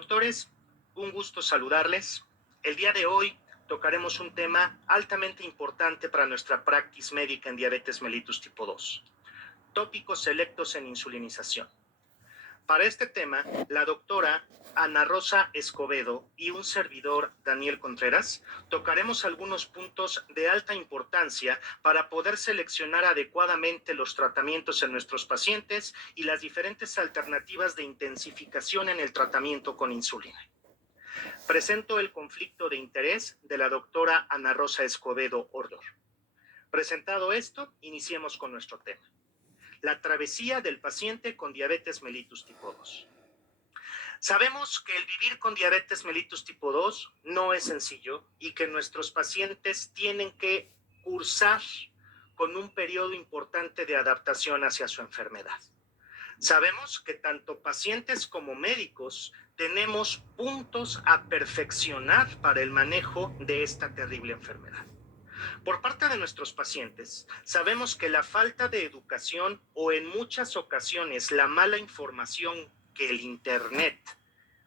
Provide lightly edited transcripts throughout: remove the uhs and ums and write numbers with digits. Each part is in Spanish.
Doctores, un gusto saludarles. El día de hoy tocaremos un tema altamente importante para nuestra praxis médica en diabetes mellitus tipo 2, tópicos selectos en insulinización. Para este tema, la doctora Ana Rosa Escobedo y un servidor, Daniel Contreras, tocaremos algunos puntos de alta importancia para poder seleccionar adecuadamente los tratamientos en nuestros pacientes y las diferentes alternativas de intensificación en el tratamiento con insulina. Presento el conflicto de interés de la doctora Ana Rosa Escobedo Ordor. Presentado esto, iniciemos con nuestro tema: la travesía del paciente con diabetes mellitus tipo 2. Sabemos que el vivir con diabetes mellitus tipo 2 no es sencillo y que nuestros pacientes tienen que cursar con un periodo importante de adaptación hacia su enfermedad. Sabemos que tanto pacientes como médicos tenemos puntos a perfeccionar para el manejo de esta terrible enfermedad. Por parte de nuestros pacientes, sabemos que la falta de educación o en muchas ocasiones la mala información que el Internet,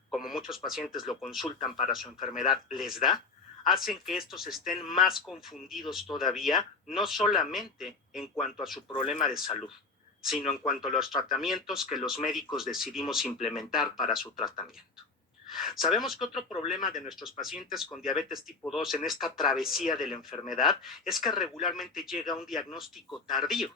como muchos pacientes lo consultan para su enfermedad, les da, hacen que estos estén más confundidos todavía, no solamente en cuanto a su problema de salud, sino en cuanto a los tratamientos que los médicos decidimos implementar para su tratamiento. Sabemos que otro problema de nuestros pacientes con diabetes tipo 2 en esta travesía de la enfermedad es que regularmente llega un diagnóstico tardío.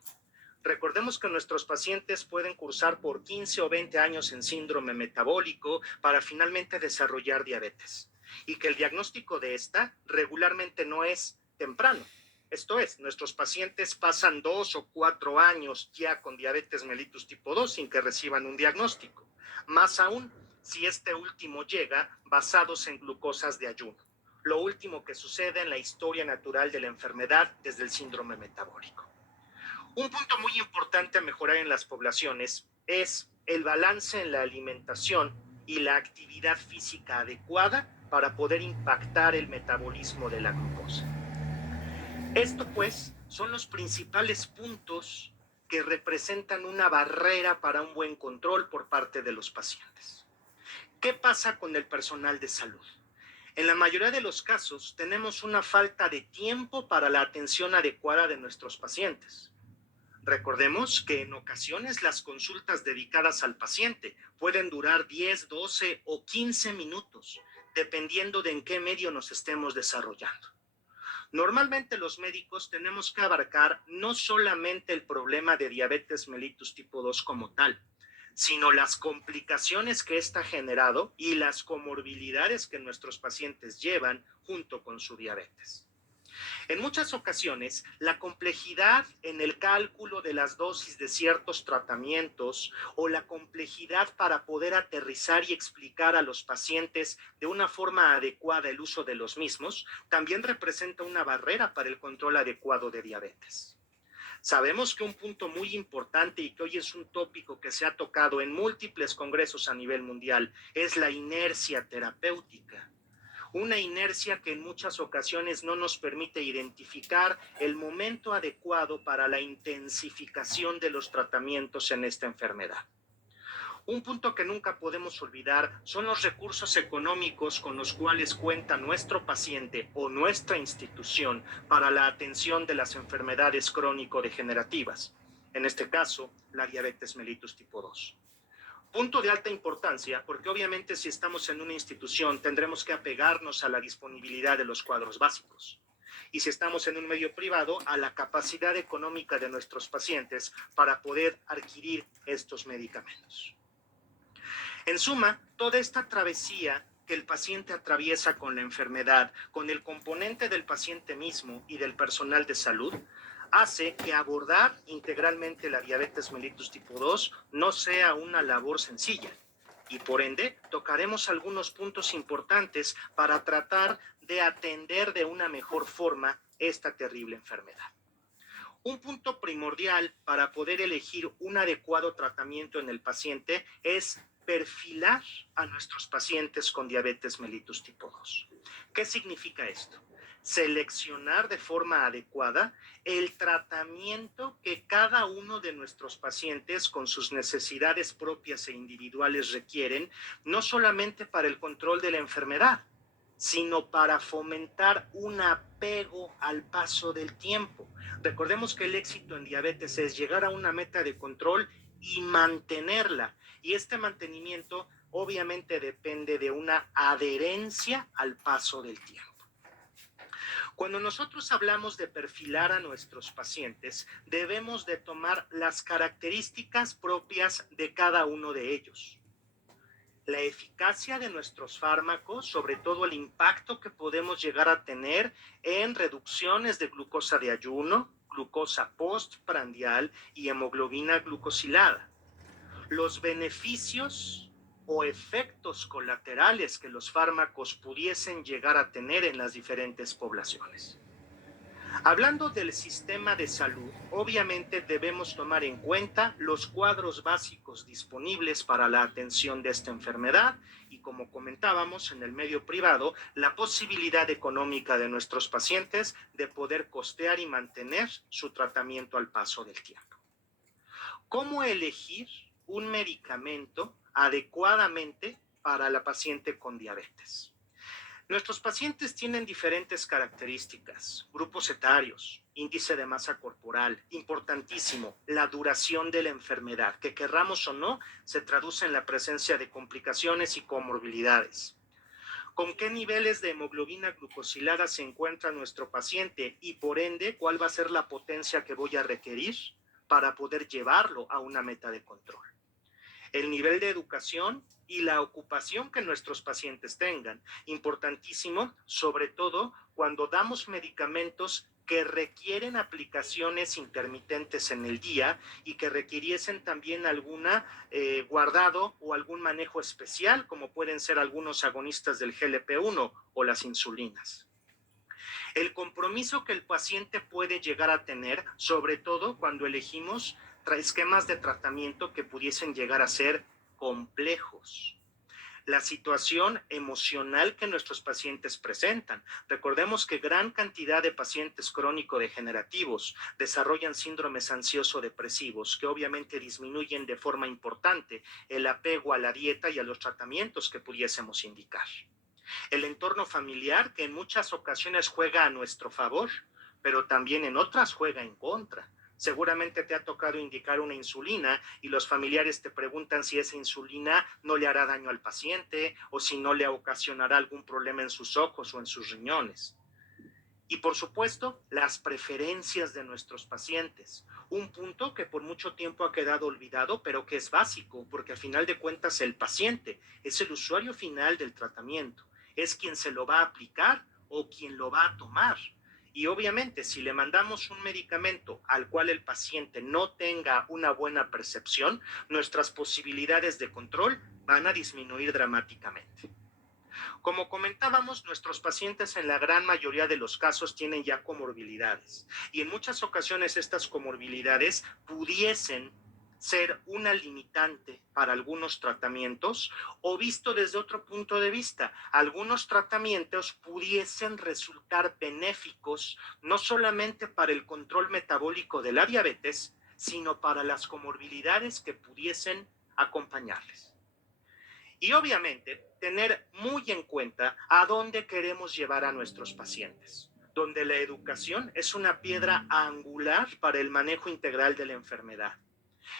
Recordemos que nuestros pacientes pueden cursar por 15 o 20 años en síndrome metabólico para finalmente desarrollar diabetes, y que el diagnóstico de esta regularmente no es temprano. Esto es, nuestros pacientes pasan 2 o 4 años ya con diabetes mellitus tipo 2 sin que reciban un diagnóstico. Más aún, si este último llega basados en glucosas de ayuno, lo último que sucede en la historia natural de la enfermedad desde el síndrome metabólico. Un punto muy importante a mejorar en las poblaciones es el balance en la alimentación y la actividad física adecuada para poder impactar el metabolismo de la glucosa. Esto, pues, son los principales puntos que representan una barrera para un buen control por parte de los pacientes. ¿Qué pasa con el personal de salud? En la mayoría de los casos tenemos una falta de tiempo para la atención adecuada de nuestros pacientes. Recordemos que en ocasiones las consultas dedicadas al paciente pueden durar 10, 12 o 15 minutos, dependiendo de en qué medio nos estemos desarrollando. Normalmente los médicos tenemos que abarcar no solamente el problema de diabetes mellitus tipo 2 como tal, sino las complicaciones que ésta ha generado y las comorbilidades que nuestros pacientes llevan junto con su diabetes. En muchas ocasiones, la complejidad en el cálculo de las dosis de ciertos tratamientos o la complejidad para poder aterrizar y explicar a los pacientes de una forma adecuada el uso de los mismos también representa una barrera para el control adecuado de diabetes. Sabemos que un punto muy importante y que hoy es un tópico que se ha tocado en múltiples congresos a nivel mundial es la inercia terapéutica. Una inercia que en muchas ocasiones no nos permite identificar el momento adecuado para la intensificación de los tratamientos en esta enfermedad. Un punto que nunca podemos olvidar son los recursos económicos con los cuales cuenta nuestro paciente o nuestra institución para la atención de las enfermedades crónico-degenerativas, en este caso, la diabetes mellitus tipo 2. Punto de alta importancia, porque obviamente si estamos en una institución tendremos que apegarnos a la disponibilidad de los cuadros básicos. Y si estamos en un medio privado, a la capacidad económica de nuestros pacientes para poder adquirir estos medicamentos. En suma, toda esta travesía que el paciente atraviesa con la enfermedad, con el componente del paciente mismo y del personal de salud, hace que abordar integralmente la diabetes mellitus tipo 2 no sea una labor sencilla. Y por ende, tocaremos algunos puntos importantes para tratar de atender de una mejor forma esta terrible enfermedad. Un punto primordial para poder elegir un adecuado tratamiento en el paciente es perfilar a nuestros pacientes con diabetes mellitus tipo 2. ¿Qué significa esto? seleccionar de forma adecuada el tratamiento que cada uno de nuestros pacientes con sus necesidades propias e individuales requieren, no solamente para el control de la enfermedad, sino para fomentar un apego al paso del tiempo. Recordemos que el éxito en diabetes es llegar a una meta de control y mantenerla. Y este mantenimiento obviamente depende de una adherencia al paso del tiempo. Cuando nosotros hablamos de perfilar a nuestros pacientes, debemos de tomar las características propias de cada uno de ellos. La eficacia de nuestros fármacos, sobre todo el impacto que podemos llegar a tener en reducciones de glucosa de ayuno, glucosa postprandial y hemoglobina glucosilada. Los beneficios o efectos colaterales que los fármacos pudiesen llegar a tener en las diferentes poblaciones. Hablando del sistema de salud, obviamente debemos tomar en cuenta los cuadros básicos disponibles para la atención de esta enfermedad y, como comentábamos, en el medio privado, la posibilidad económica de nuestros pacientes de poder costear y mantener su tratamiento al paso del tiempo. ¿Cómo elegir un medicamento adecuadamente para la paciente con diabetes? Nuestros pacientes tienen diferentes características, grupos etarios, índice de masa corporal, importantísimo, la duración de la enfermedad, que querramos o no, se traduce en la presencia de complicaciones y comorbilidades. ¿Con qué niveles de hemoglobina glucosilada se encuentra nuestro paciente y por ende cuál va a ser la potencia que voy a requerir para poder llevarlo a una meta de control? El nivel de educación y la ocupación que nuestros pacientes tengan. Importantísimo, sobre todo cuando damos medicamentos que requieren aplicaciones intermitentes en el día y que requiriesen también alguna guardado o algún manejo especial, como pueden ser algunos agonistas del GLP-1 o las insulinas. El compromiso que el paciente puede llegar a tener, sobre todo cuando elegimos esquemas de tratamiento que pudiesen llegar a ser complejos. La situación emocional que nuestros pacientes presentan. Recordemos que gran cantidad de pacientes crónico-degenerativos desarrollan síndromes ansioso-depresivos que obviamente disminuyen de forma importante el apego a la dieta y a los tratamientos que pudiésemos indicar. El entorno familiar, que en muchas ocasiones juega a nuestro favor, pero también en otras juega en contra. Seguramente te ha tocado indicar una insulina y los familiares te preguntan si esa insulina no le hará daño al paciente o si no le ocasionará algún problema en sus ojos o en sus riñones. Y por supuesto, las preferencias de nuestros pacientes. Un punto que por mucho tiempo ha quedado olvidado, pero que es básico, porque al final de cuentas el paciente es el usuario final del tratamiento. Es quien se lo va a aplicar o quien lo va a tomar. Y obviamente, si le mandamos un medicamento al cual el paciente no tenga una buena percepción, nuestras posibilidades de control van a disminuir dramáticamente. Como comentábamos, nuestros pacientes en la gran mayoría de los casos tienen ya comorbilidades y en muchas ocasiones estas comorbilidades pudiesen ser una limitante para algunos tratamientos o visto desde otro punto de vista, algunos tratamientos pudiesen resultar benéficos no solamente para el control metabólico de la diabetes, sino para las comorbilidades que pudiesen acompañarles. Y obviamente tener muy en cuenta a dónde queremos llevar a nuestros pacientes, donde la educación es una piedra angular para el manejo integral de la enfermedad.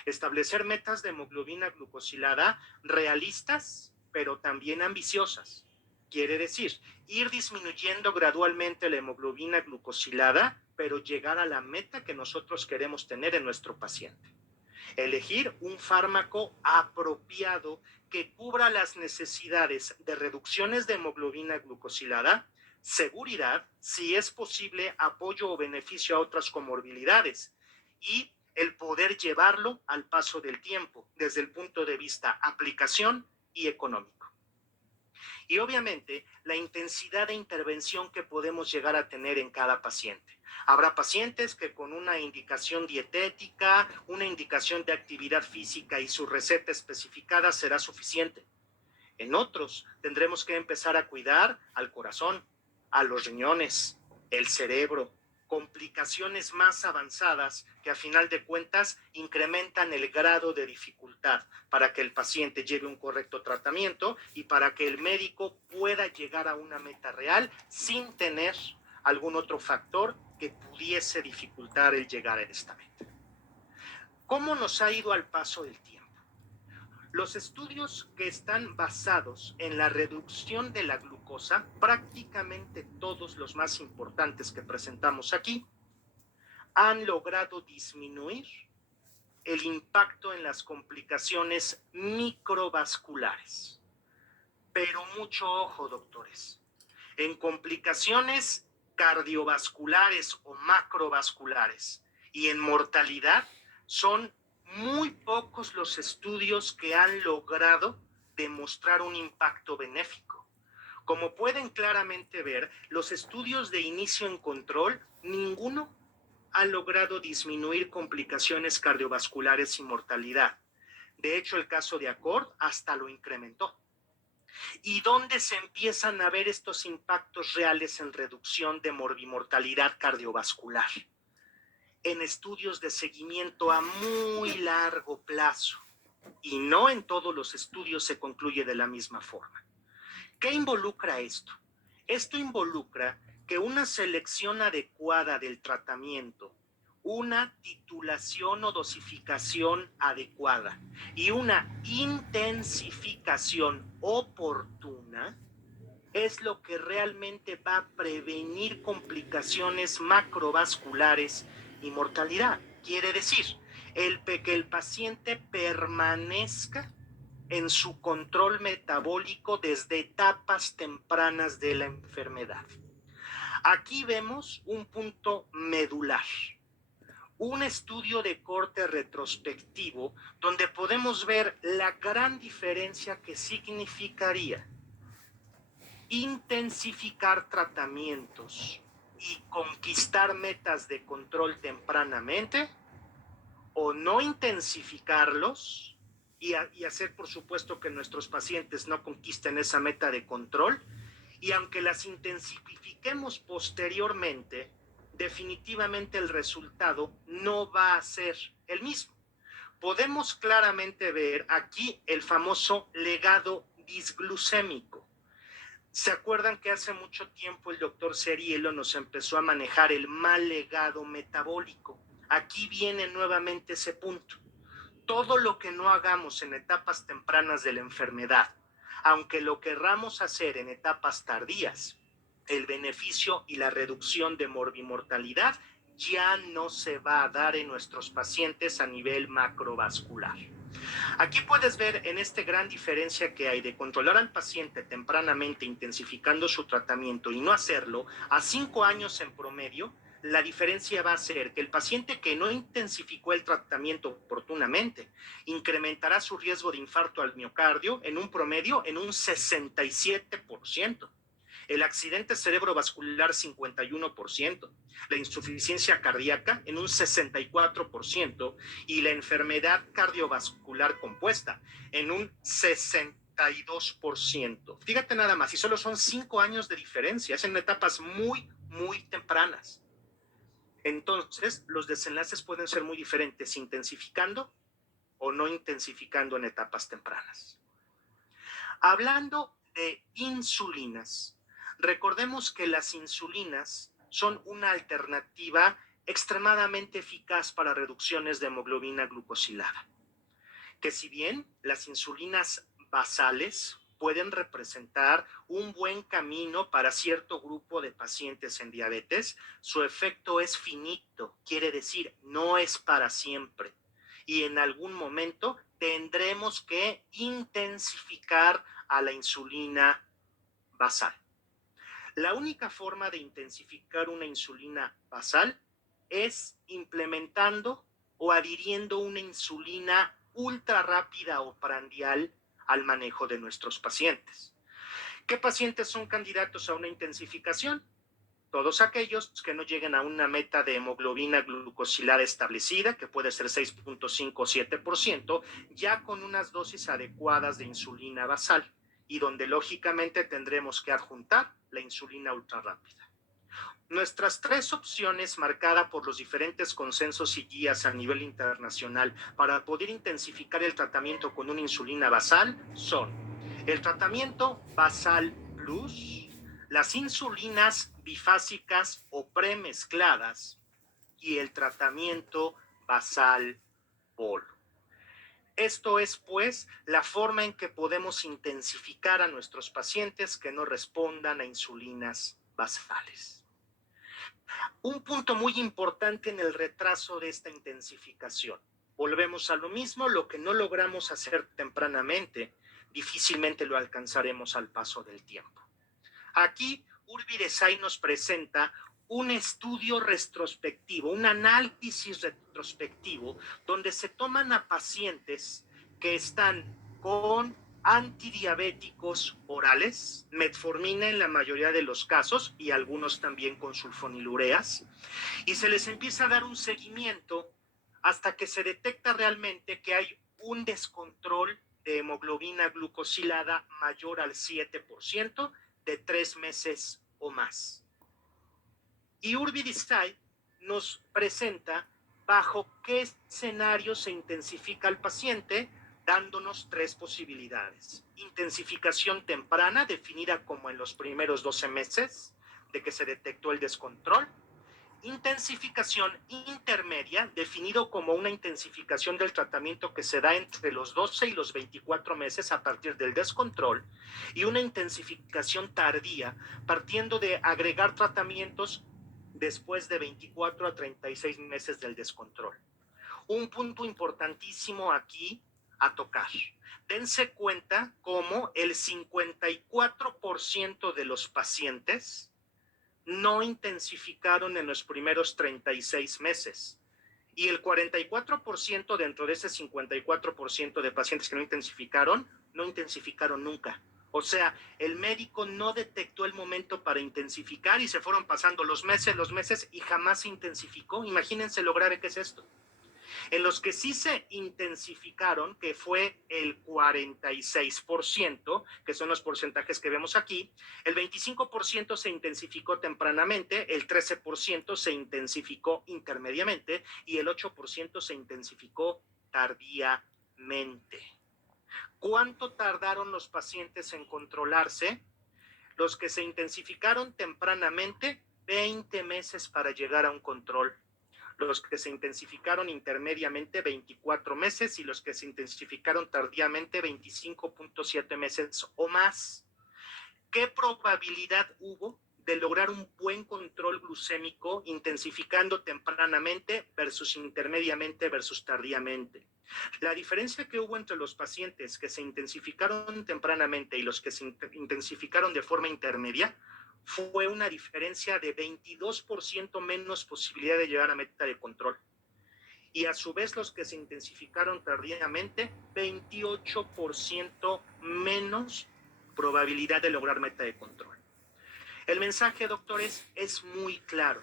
Establecer metas de hemoglobina glucosilada realistas, pero también ambiciosas. Quiere decir, ir disminuyendo gradualmente la hemoglobina glucosilada, pero llegar a la meta que nosotros queremos tener en nuestro paciente. Elegir un fármaco apropiado que cubra las necesidades de reducciones de hemoglobina glucosilada, seguridad, si es posible, apoyo o beneficio a otras comorbilidades y el poder llevarlo al paso del tiempo desde el punto de vista aplicación y económico. Y obviamente la intensidad de intervención que podemos llegar a tener en cada paciente. Habrá pacientes que con una indicación dietética, una indicación de actividad física y su receta especificada será suficiente. En otros tendremos que empezar a cuidar al corazón, a los riñones, el cerebro, complicaciones más avanzadas que a final de cuentas incrementan el grado de dificultad para que el paciente lleve un correcto tratamiento y para que el médico pueda llegar a una meta real sin tener algún otro factor que pudiese dificultar el llegar a esta meta. ¿Cómo nos ha ido al paso del tiempo? Los estudios que están basados en la reducción de la glucosa, prácticamente todos los más importantes que presentamos aquí, han logrado disminuir el impacto en las complicaciones microvasculares. Pero mucho ojo, doctores. En complicaciones cardiovasculares o macrovasculares y en mortalidad son muy pocos los estudios que han logrado demostrar un impacto benéfico. Como pueden claramente ver, los estudios de inicio en control, ninguno ha logrado disminuir complicaciones cardiovasculares y mortalidad. De hecho, el caso de ACCORD hasta lo incrementó. ¿Y dónde se empiezan a ver estos impactos reales en reducción de morbimortalidad cardiovascular? En estudios de seguimiento a muy largo plazo. Y no en todos los estudios se concluye de la misma forma. ¿Qué involucra esto? Esto involucra que una selección adecuada del tratamiento, una titulación o dosificación adecuada y una intensificación oportuna es lo que realmente va a prevenir complicaciones macrovasculares y mortalidad. Quiere decir, que el paciente permanezca en su control metabólico desde etapas tempranas de la enfermedad. Aquí vemos un punto medular, un estudio de corte retrospectivo donde podemos ver la gran diferencia que significaría intensificar tratamientos y conquistar metas de control tempranamente o no intensificarlos y hacer por supuesto que nuestros pacientes no conquisten esa meta de control, y aunque las intensifiquemos posteriormente, definitivamente el resultado no va a ser el mismo. Podemos claramente ver aquí el famoso legado disglucémico. ¿Se acuerdan que hace mucho tiempo el doctor Serielo nos empezó a manejar el mal legado metabólico? Aquí viene nuevamente ese punto. Todo lo que no hagamos en etapas tempranas de la enfermedad, aunque lo querramos hacer en etapas tardías, el beneficio y la reducción de morbimortalidad ya no se va a dar en nuestros pacientes a nivel macrovascular. Aquí puedes ver en esta gran diferencia que hay de controlar al paciente tempranamente intensificando su tratamiento y no hacerlo a 5 años en promedio. La diferencia va a ser que el paciente que no intensificó el tratamiento oportunamente incrementará su riesgo de infarto al miocardio en un promedio en un 67%. El accidente cerebrovascular 51%, la insuficiencia cardíaca en un 64% y la enfermedad cardiovascular compuesta en un 62%. Fíjate nada más, y solo son 5 años de diferencia, es en etapas muy, muy tempranas. Entonces, los desenlaces pueden ser muy diferentes intensificando o no intensificando en etapas tempranas. Hablando de insulinas, recordemos que las insulinas son una alternativa extremadamente eficaz para reducciones de hemoglobina glucosilada. Que si bien las insulinas basales pueden representar un buen camino para cierto grupo de pacientes en diabetes, su efecto es finito, quiere decir, no es para siempre. Y en algún momento tendremos que intensificar a la insulina basal. La única forma de intensificar una insulina basal es implementando o adhiriendo una insulina ultra rápida o prandial al manejo de nuestros pacientes. ¿Qué pacientes son candidatos a una intensificación? Todos aquellos que no lleguen a una meta de hemoglobina glucosilada establecida, que puede ser 6.5 o 7%, ya con unas dosis adecuadas de insulina basal, y donde lógicamente tendremos que adjuntar la insulina ultra rápida. Nuestras tres opciones, marcadas por los diferentes consensos y guías a nivel internacional para poder intensificar el tratamiento con una insulina basal, son el tratamiento basal plus, las insulinas bifásicas o premezcladas y el tratamiento basal polo. Esto es, pues, la forma en que podemos intensificar a nuestros pacientes que no respondan a insulinas basales. Un punto muy importante en el retraso de esta intensificación. Volvemos a lo mismo, lo que no logramos hacer tempranamente, difícilmente lo alcanzaremos al paso del tiempo. Aquí, Urbi Desai nos presenta un estudio retrospectivo, un análisis retrospectivo, donde se toman a pacientes que están con antidiabéticos orales, metformina en la mayoría de los casos y algunos también con sulfonilureas, y se les empieza a dar un seguimiento hasta que se detecta realmente que hay un descontrol de hemoglobina glucosilada mayor al 7% de 3 meses o más. Y Urbi Desai nos presenta bajo qué escenario se intensifica al paciente, dándonos tres posibilidades. Intensificación temprana, definida como en los primeros 12 meses de que se detectó el descontrol. Intensificación intermedia, definido como una intensificación del tratamiento que se da entre los 12 y los 24 meses a partir del descontrol, y una intensificación tardía, partiendo de agregar tratamientos después de 24 a 36 meses del descontrol. Un punto importantísimo aquí a tocar. Dense cuenta cómo el 54% de los pacientes no intensificaron en los primeros 36 meses. Y el 44% dentro de ese 54% de pacientes que no intensificaron nunca. O sea, el médico no detectó el momento para intensificar y se fueron pasando los meses y jamás se intensificó. Imagínense lo grave que es esto. En los que sí se intensificaron, que fue el 46%, que son los porcentajes que vemos aquí, el 25% se intensificó tempranamente, el 13% se intensificó intermediamente y el 8% se intensificó tardíamente. ¿Cuánto tardaron los pacientes en controlarse? Los que se intensificaron tempranamente, 20 meses para llegar a un control. Los que se intensificaron intermediamente, 24 meses, y los que se intensificaron tardíamente, 25.7 meses o más. ¿Qué probabilidad hubo de lograr un buen control glucémico intensificando tempranamente versus intermediamente versus tardíamente? La diferencia que hubo entre los pacientes que se intensificaron tempranamente y los que se intensificaron de forma intermedia fue una diferencia de 22% menos posibilidad de llegar a meta de control. Y a su vez los que se intensificaron tardíamente, 28% menos probabilidad de lograr meta de control. El mensaje, doctores, es muy claro.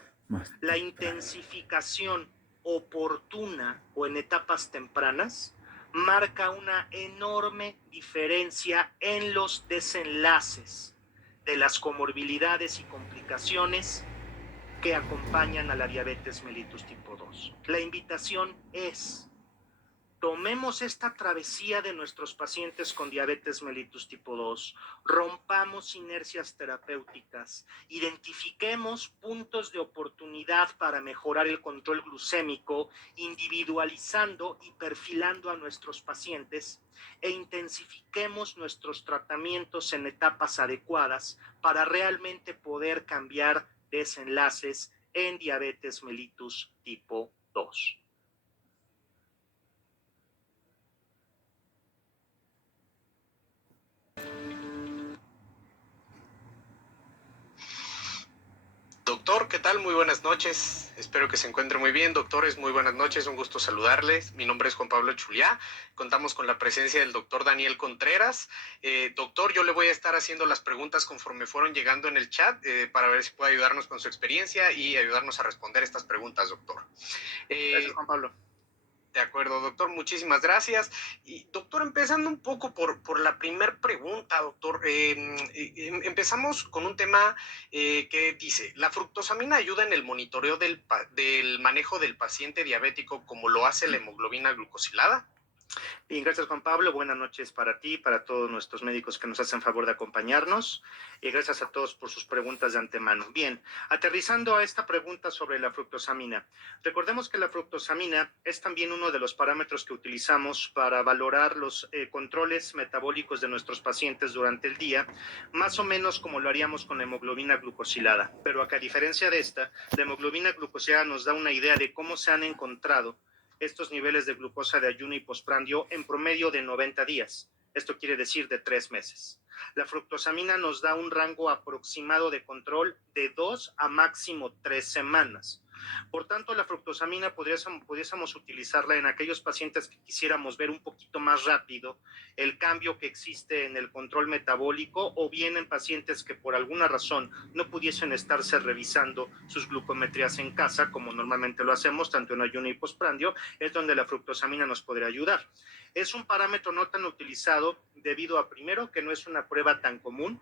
La intensificación oportuna o en etapas tempranas marca una enorme diferencia en los desenlaces de las comorbilidades y complicaciones que acompañan a la diabetes mellitus tipo 2. La invitación es: tomemos esta travesía de nuestros pacientes con diabetes mellitus tipo 2, rompamos inercias terapéuticas, identifiquemos puntos de oportunidad para mejorar el control glucémico, individualizando y perfilando a nuestros pacientes, e intensifiquemos nuestros tratamientos en etapas adecuadas para realmente poder cambiar desenlaces en diabetes mellitus tipo 2. Doctor, ¿qué tal? Muy buenas noches. Espero que se encuentre muy bien. Doctores, muy buenas noches. Un gusto saludarles. Mi nombre es Juan Pablo Chuliá. Contamos con la presencia del doctor Daniel Contreras. Doctor, yo le voy a estar haciendo las preguntas conforme fueron llegando en el chat para ver si puede ayudarnos con su experiencia y ayudarnos a responder estas preguntas, doctor. Gracias, Juan Pablo. De acuerdo, doctor, muchísimas gracias. Y doctor, empezando un poco por la primer pregunta, doctor, empezamos con un tema que dice, ¿la fructosamina ayuda en el monitoreo del manejo del paciente diabético como lo hace la hemoglobina glucosilada? Bien, gracias Juan Pablo. Buenas noches para ti, para todos nuestros médicos que nos hacen favor de acompañarnos. Y gracias a todos por sus preguntas de antemano. Bien, aterrizando a esta pregunta sobre la fructosamina. Recordemos que la fructosamina es también uno de los parámetros que utilizamos para valorar los controles metabólicos de nuestros pacientes durante el día, más o menos como lo haríamos con la hemoglobina glucosilada. Pero a diferencia de esta, la hemoglobina glucosilada nos da una idea de cómo se han encontrado estos niveles de glucosa de ayuno y postprandio en promedio de 90 días. Esto quiere decir de 3 meses. La fructosamina nos da un rango aproximado de control de 2 a máximo 3 semanas. Por tanto, la fructosamina pudiésemos utilizarla en aquellos pacientes que quisiéramos ver un poquito más rápido el cambio que existe en el control metabólico, o bien en pacientes que por alguna razón no pudiesen estarse revisando sus glucometrías en casa, como normalmente lo hacemos, tanto en ayuno y postprandio, es donde la fructosamina nos podría ayudar. Es un parámetro no tan utilizado debido a, primero, que no es una prueba tan común.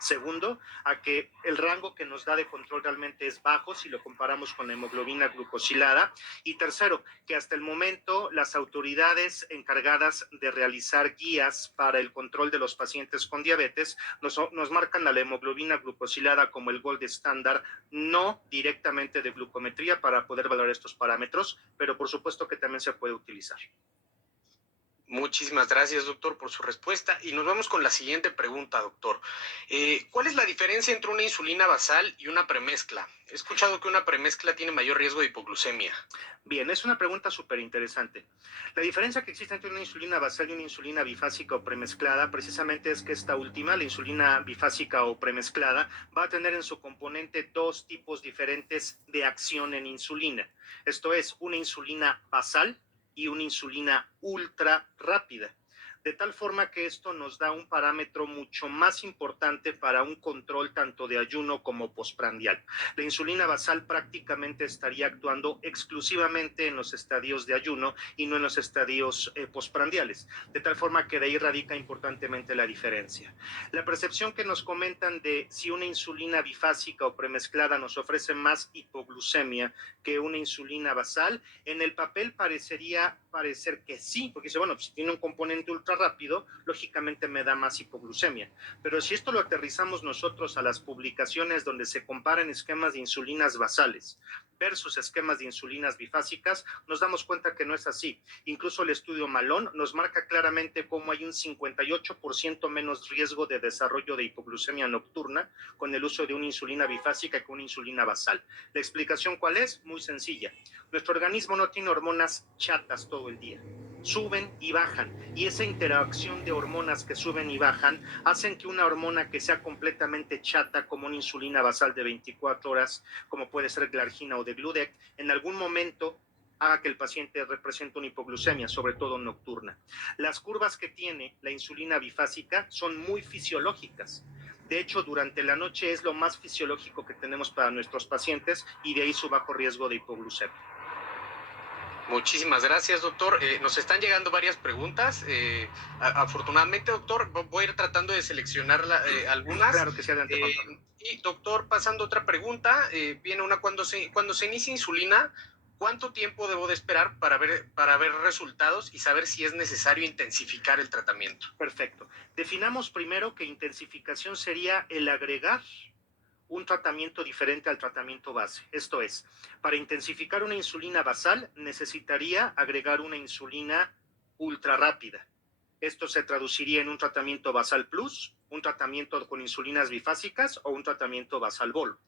Segundo, a que el rango que nos da de control realmente es bajo si lo comparamos con la hemoglobina glucosilada. Y tercero, que hasta el momento las autoridades encargadas de realizar guías para el control de los pacientes con diabetes nos marcan a la hemoglobina glucosilada como el gold estándar, no directamente de glucometría para poder valorar estos parámetros, pero por supuesto que también se puede utilizar. Muchísimas gracias, doctor, por su respuesta. Y nos vamos con la siguiente pregunta, doctor. ¿Cuál es la diferencia entre una insulina basal y una premezcla? He escuchado que una premezcla tiene mayor riesgo de hipoglucemia. Bien, es una pregunta súper interesante. La diferencia que existe entre una insulina basal y una insulina bifásica o premezclada precisamente es que esta última, la insulina bifásica o premezclada, va a tener en su componente dos tipos diferentes de acción en insulina. Esto es, una insulina basal y una insulina ultra rápida. De tal forma que esto nos da un parámetro mucho más importante para un control tanto de ayuno como postprandial. La insulina basal prácticamente estaría actuando exclusivamente en los estadios de ayuno y no en los estadios postprandiales. De tal forma que de ahí radica importantemente la diferencia. La percepción que nos comentan de si una insulina bifásica o premezclada nos ofrece más hipoglucemia que una insulina basal, en el papel parecería parecer que sí, porque dice, bueno, si tiene un componente ultra rápido, lógicamente me da más hipoglucemia. Pero si esto lo aterrizamos nosotros a las publicaciones donde se comparan esquemas de insulinas basales versus esquemas de insulinas bifásicas, nos damos cuenta que no es así. Incluso el estudio Malone nos marca claramente cómo hay un 58% menos riesgo de desarrollo de hipoglucemia nocturna con el uso de una insulina bifásica que una insulina basal. ¿La explicación cuál es? Muy sencilla. Nuestro organismo no tiene hormonas chatas todo el día. Suben y bajan, y esa interacción de hormonas que suben y bajan hacen que una hormona que sea completamente chata, como una insulina basal de 24 horas, como puede ser glargina o de Gludec, en algún momento haga que el paciente represente una hipoglucemia, sobre todo nocturna. Las curvas que tiene la insulina bifásica son muy fisiológicas. De hecho, durante la noche es lo más fisiológico que tenemos para nuestros pacientes, y de ahí su bajo riesgo de hipoglucemia. Muchísimas gracias, doctor. Nos están llegando varias preguntas. Afortunadamente, doctor, voy a ir tratando de seleccionar algunas. Claro que sí, adelante, Juan Pablo. Y, doctor, pasando a otra pregunta, viene una, cuando se inicia insulina, ¿cuánto tiempo debo de esperar para ver resultados y saber si es necesario intensificar el tratamiento? Perfecto. Definamos primero que intensificación sería el agregar un tratamiento diferente al tratamiento base. Esto es, para intensificar una insulina basal necesitaría agregar una insulina ultra rápida. Esto se traduciría en un tratamiento basal plus, un tratamiento con insulinas bifásicas o un tratamiento basal bol.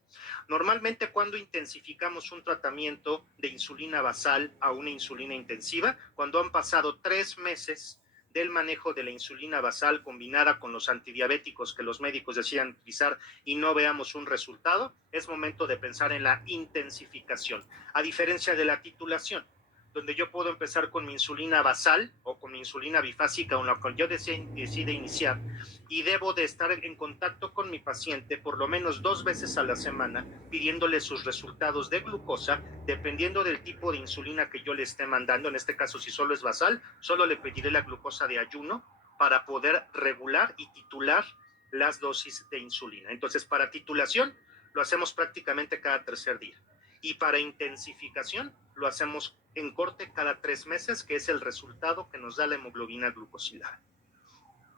Normalmente, cuando intensificamos un tratamiento de insulina basal a una insulina intensiva, cuando han pasado 3 meses del manejo de la insulina basal combinada con los antidiabéticos que los médicos decían utilizar y no veamos un resultado, es momento de pensar en la intensificación, a diferencia de la titulación. donde yo puedo empezar con mi insulina basal o con mi insulina bifásica o lo que yo decida iniciar, y debo de estar en contacto con mi paciente por lo menos 2 veces a la semana pidiéndole sus resultados de glucosa dependiendo del tipo de insulina que yo le esté mandando. En este caso, si solo es basal, solo le pediré la glucosa de ayuno para poder regular y titular las dosis de insulina. Entonces, para titulación lo hacemos prácticamente cada tercer día, y para intensificación lo hacemos en corte cada 3 meses, que es el resultado que nos da la hemoglobina glucosilada.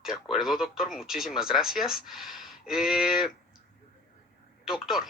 De acuerdo, doctor, muchísimas gracias. Doctor,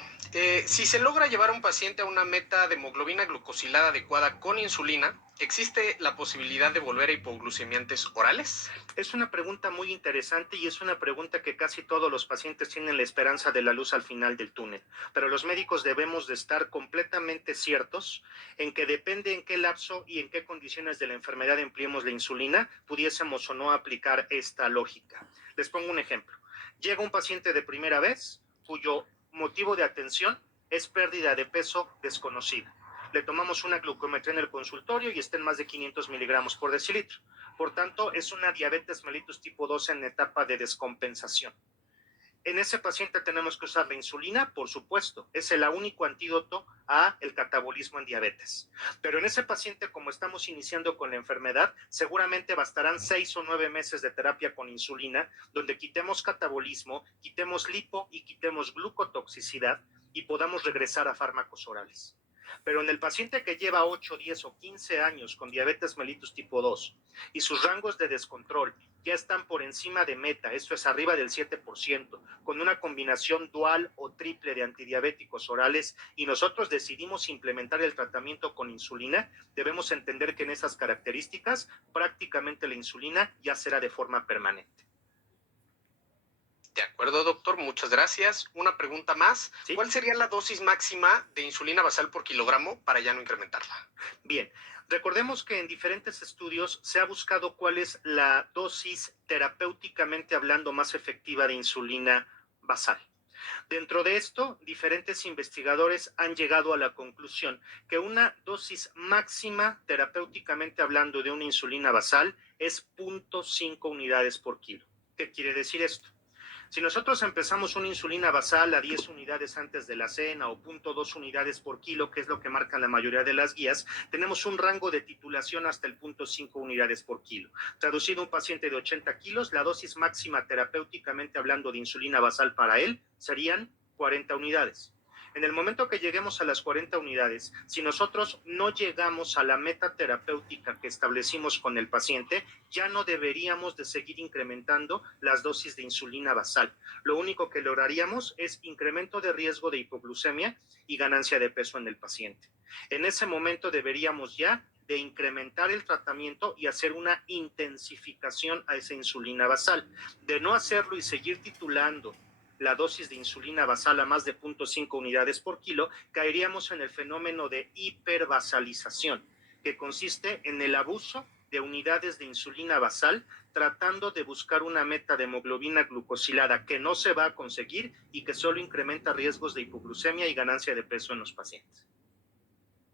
si se logra llevar a un paciente a una meta de hemoglobina glucosilada adecuada con insulina, ¿existe la posibilidad de volver a hipoglucemiantes orales? Es una pregunta muy interesante y es una pregunta que casi todos los pacientes tienen la esperanza de la luz al final del túnel. Pero los médicos debemos de estar completamente ciertos en que depende en qué lapso y en qué condiciones de la enfermedad empleemos la insulina, pudiésemos o no aplicar esta lógica. Les pongo un ejemplo. Llega un paciente de primera vez cuyo motivo de atención es pérdida de peso desconocida. Le tomamos una glucometría en el consultorio y está en más de 500 miligramos por decilitro. Por tanto, es una diabetes mellitus tipo 2 en etapa de descompensación. En ese paciente tenemos que usar la insulina, por supuesto, es el único antídoto a el catabolismo en diabetes. Pero en ese paciente, como estamos iniciando con la enfermedad, seguramente bastarán 6 o 9 meses de terapia con insulina, donde quitemos catabolismo, quitemos lipo y quitemos glucotoxicidad y podamos regresar a fármacos orales. Pero en el paciente que lleva 8, 10 o 15 años con diabetes mellitus tipo 2 y sus rangos de descontrol ya están por encima de meta, esto es arriba del 7%, con una combinación dual o triple de antidiabéticos orales, y nosotros decidimos implementar el tratamiento con insulina, debemos entender que en esas características prácticamente la insulina ya será de forma permanente. De acuerdo, doctor, muchas gracias. Una pregunta más. ¿Sí? ¿Cuál sería la dosis máxima de insulina basal por kilogramo para ya no incrementarla? Bien, recordemos que en diferentes estudios se ha buscado cuál es la dosis terapéuticamente hablando más efectiva de insulina basal. Dentro de esto, diferentes investigadores han llegado a la conclusión que una dosis máxima terapéuticamente hablando de una insulina basal es 0.5 unidades por kilo. ¿Qué quiere decir esto? Si nosotros empezamos una insulina basal a 10 unidades antes de la cena o 0.2 unidades por kilo, que es lo que marcan la mayoría de las guías, tenemos un rango de titulación hasta el 0.5 unidades por kilo. Traducido, un paciente de 80 kilos, la dosis máxima terapéuticamente hablando de insulina basal para él serían 40 unidades. En el momento que lleguemos a las 40 unidades, si nosotros no llegamos a la meta terapéutica que establecimos con el paciente, ya no deberíamos de seguir incrementando las dosis de insulina basal. Lo único que lograríamos es incremento de riesgo de hipoglucemia y ganancia de peso en el paciente. En ese momento deberíamos ya de incrementar el tratamiento y hacer una intensificación a esa insulina basal. De no hacerlo y seguir titulando la dosis de insulina basal a más de 0.5 unidades por kilo, caeríamos en el fenómeno de hiperbasalización, que consiste en el abuso de unidades de insulina basal, tratando de buscar una meta de hemoglobina glucosilada que no se va a conseguir y que solo incrementa riesgos de hipoglucemia y ganancia de peso en los pacientes.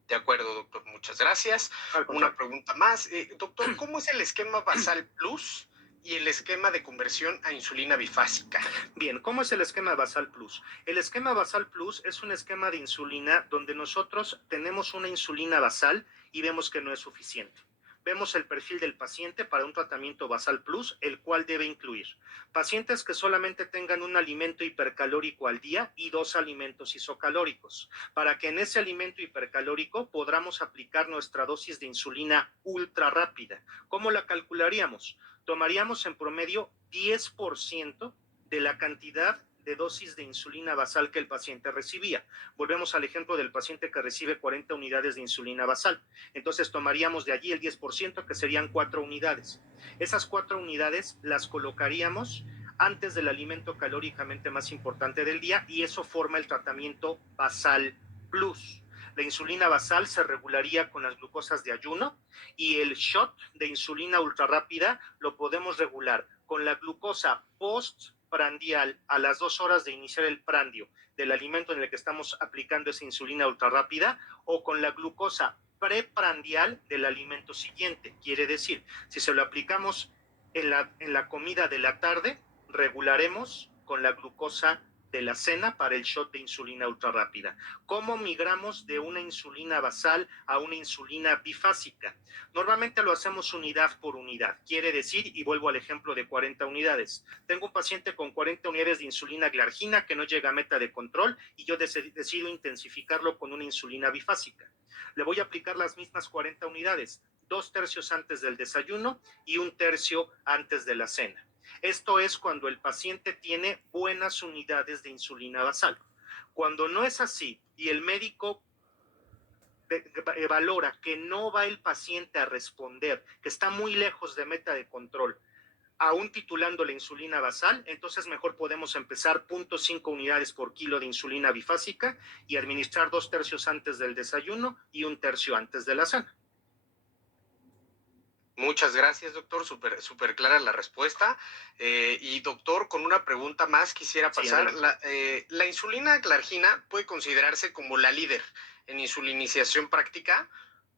De acuerdo, doctor, muchas gracias. Una pregunta más. Doctor, ¿cómo es el esquema basal plus y el esquema de conversión a insulina bifásica? Bien, ¿cómo es el esquema basal plus? El esquema basal plus es un esquema de insulina donde nosotros tenemos una insulina basal y vemos que no es suficiente. Vemos el perfil del paciente para un tratamiento basal plus, el cual debe incluir pacientes que solamente tengan un alimento hipercalórico al día y 2 alimentos isocalóricos, para que en ese alimento hipercalórico podamos aplicar nuestra dosis de insulina ultra rápida. ¿Cómo la calcularíamos? Tomaríamos en promedio 10% de la cantidad de dosis de insulina basal que el paciente recibía. Volvemos al ejemplo del paciente que recibe 40 unidades de insulina basal. Entonces tomaríamos de allí el 10%, que serían 4 unidades. Esas 4 unidades las colocaríamos antes del alimento calóricamente más importante del día, y eso forma el tratamiento basal plus. La insulina basal se regularía con las glucosas de ayuno, y el shot de insulina ultra rápida lo podemos regular con la glucosa postprandial a las 2 horas de iniciar el prandio del alimento en el que estamos aplicando esa insulina ultra rápida, o con la glucosa preprandial del alimento siguiente. Quiere decir, si se lo aplicamos en la comida de la tarde, regularemos con la glucosa de la cena para el shot de insulina ultra rápida. ¿Cómo migramos de una insulina basal a una insulina bifásica? Normalmente lo hacemos unidad por unidad. Quiere decir, y vuelvo al ejemplo de 40 unidades, tengo un paciente con 40 unidades de insulina glargina que no llega a meta de control y yo decido intensificarlo con una insulina bifásica. Le voy a aplicar las mismas 40 unidades, 2/3 antes del desayuno y 1/3 antes de la cena. Esto es cuando el paciente tiene buenas unidades de insulina basal. Cuando no es así y el médico valora que no va el paciente a responder, que está muy lejos de meta de control, aún titulando la insulina basal, entonces mejor podemos empezar 0.5 unidades por kilo de insulina bifásica y administrar 2/3 antes del desayuno y 1/3 antes de la cena. Muchas gracias, doctor. Súper clara la respuesta. Y doctor, con una pregunta más quisiera Sí, pasar. adelante. La insulina glargina puede considerarse como la líder en insulinización práctica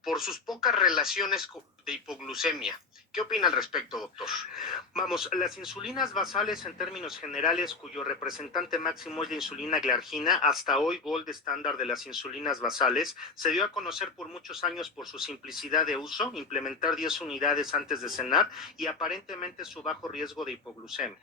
por sus pocas relaciones de hipoglucemia. ¿Qué opina al respecto, doctor? Vamos, las insulinas basales en términos generales, cuyo representante máximo es la insulina glargina, hasta hoy gold estándar de las insulinas basales, se dio a conocer por muchos años por su simplicidad de uso, implementar 10 unidades antes de cenar y aparentemente su bajo riesgo de hipoglucemia.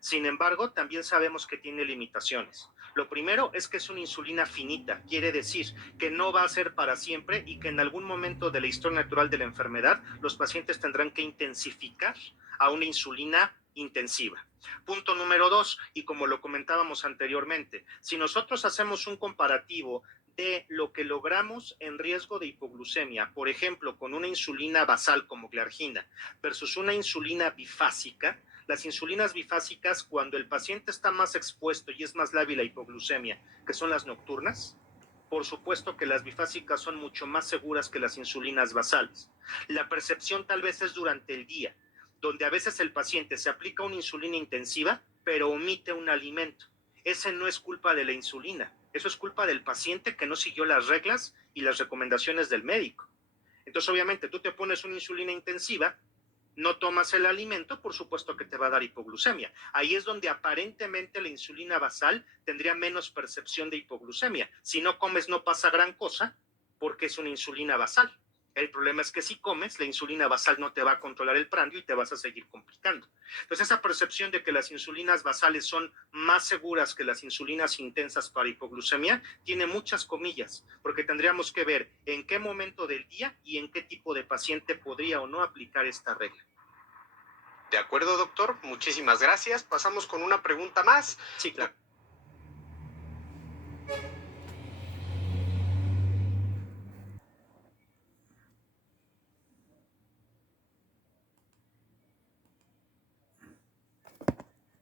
Sin embargo, también sabemos que tiene limitaciones. Lo primero es que es una insulina finita, quiere decir que no va a ser para siempre y que en algún momento de la historia natural de la enfermedad los pacientes tendrán que intensificar a una insulina intensiva. Punto número 2, y como lo comentábamos anteriormente, si nosotros hacemos un comparativo de lo que logramos en riesgo de hipoglucemia, por ejemplo, con una insulina basal como glargina versus una insulina bifásica, las insulinas bifásicas, cuando el paciente está más expuesto y es más lábil a hipoglucemia, que son las nocturnas, por supuesto que las bifásicas son mucho más seguras que las insulinas basales. La percepción tal vez es durante el día, donde a veces el paciente se aplica una insulina intensiva, pero omite un alimento. Ese no es culpa de la insulina, eso es culpa del paciente que no siguió las reglas y las recomendaciones del médico. Entonces, obviamente, tú te pones una insulina intensiva, no tomas el alimento, por supuesto que te va a dar hipoglucemia. Ahí es donde aparentemente la insulina basal tendría menos percepción de hipoglucemia. Si no comes no pasa gran cosa porque es una insulina basal. El problema es que si comes, la insulina basal no te va a controlar el prandio y te vas a seguir complicando. Entonces, esa percepción de que las insulinas basales son más seguras que las insulinas intensas para hipoglucemia tiene muchas comillas, porque tendríamos que ver en qué momento del día y en qué tipo de paciente podría o no aplicar esta regla. De acuerdo, doctor. Muchísimas gracias. Pasamos con una pregunta más. Sí, claro.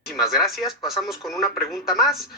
Muchísimas gracias. Pasamos con una pregunta más.